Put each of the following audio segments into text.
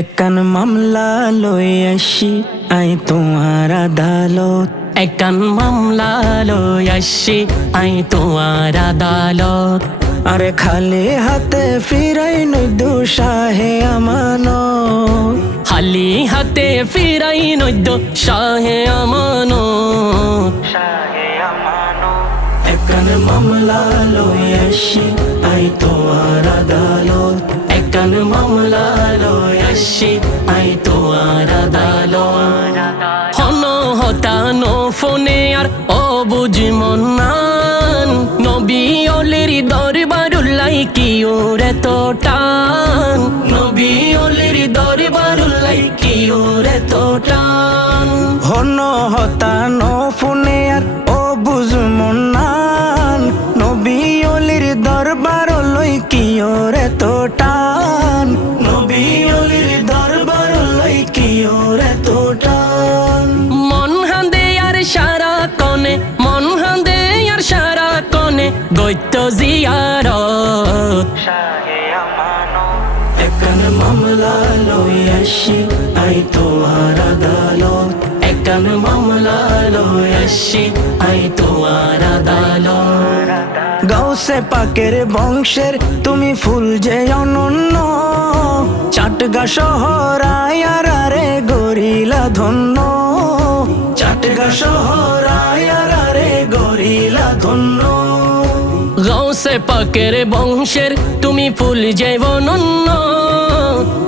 একখান মামলা লই আসি আই তোমার আদালত। একখান মামলা লই আসি আই তোমার আদালত। আরে খালি হাতে ফিরাই নই দুঃসাহে আমানত। খালি হাতে ফিরাই নদ্য শাহে আমানত। একখান মামলা লই আসি আই তোমার আদালত। একখান মামলা লই আসি আই তোমার আদালত। হন হতানো ফোনে আর অবুঝ মন্নান নবী অলির দরবারুল্লাই কি ওরে তো টান। নবী অলির দরবারুল্লাই কি ওরে তো টান। হন হতানো ফোনে আর ও বুঝমন নান নবী অলির দরবার লই কি ওরে তো টান। নবী অলির দরবার লই কি ওরে তো টান। মন হান্দে আর সারা কনে, মন হান্দে আর সারা কনে গৈত্য জিয়ারত। একখান মামলা লই আসি আই তোমার আদালত। একখান মামলা লই আসি আই তোমার আদালত। গাউসে পাকের বংশের তুমি ফুল যে অনন্য। চাটগা শহর আয়ারে গরিলা ধন্য। চাটগা শহর আয়ারে গরিলা ধন্য। গৌসে পাকের বংশের তুমি ফুল যে অনন্য।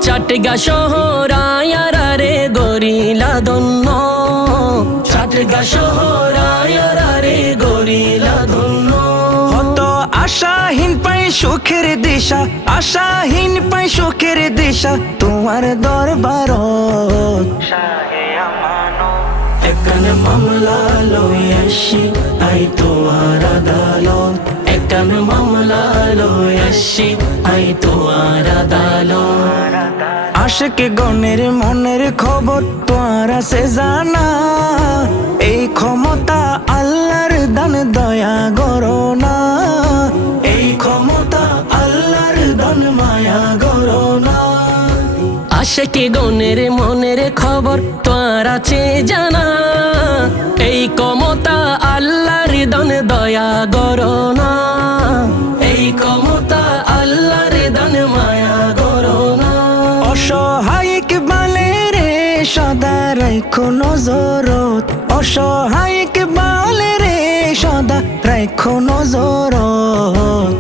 চাটগা শহর আয়ারে গরিলা ধন্য। চাটগা শহর আয়ারে গরিলা ধন্য। হত আশাহীন পাই সুখের দিশা, আশাহীন পাই সুখের দিশা তোমার দরবারত। একখান মামলা লই আসি আই তোমার আদালত। একখান মামলা লই আসি আই তোমার আদালত। আশিক গণের মনের খবর তোমার আছে জানা। এই ক্ষমতা আল্লাহর দান দয়া করো না। এই ক্ষমতা আল্লাহর দান মায়া করো না। আশিক গণের মনের খবর তোর আছে জানা। এই ক্ষমতা আল্লাহর দান দয়া করো না। এই ক্ষমতা আল্লাহর দান মায়া করো না। অসহায়িক বালে রে সদা রাখো নজরত। অসহায়িক বালে রে সদা রাখো নজরত।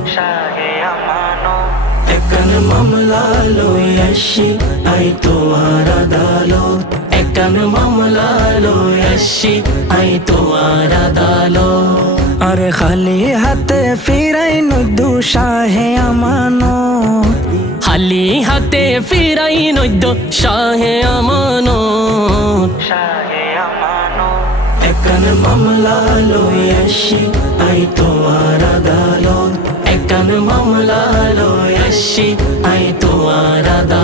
একখান মামলা লই আসি আই তোমার আদালত। একখান মামলা লই আসি আই তোমার আদালত। আরে খালি হাতে ফিরাই নই দুঃসাহে আমানত। খালি হাতে ফিরাই নদ্য শাহে আমানত। একখান মামলা লই আসি আই তোমার আদালত। একখান মামলা লই আসি আই তোমার আদালত।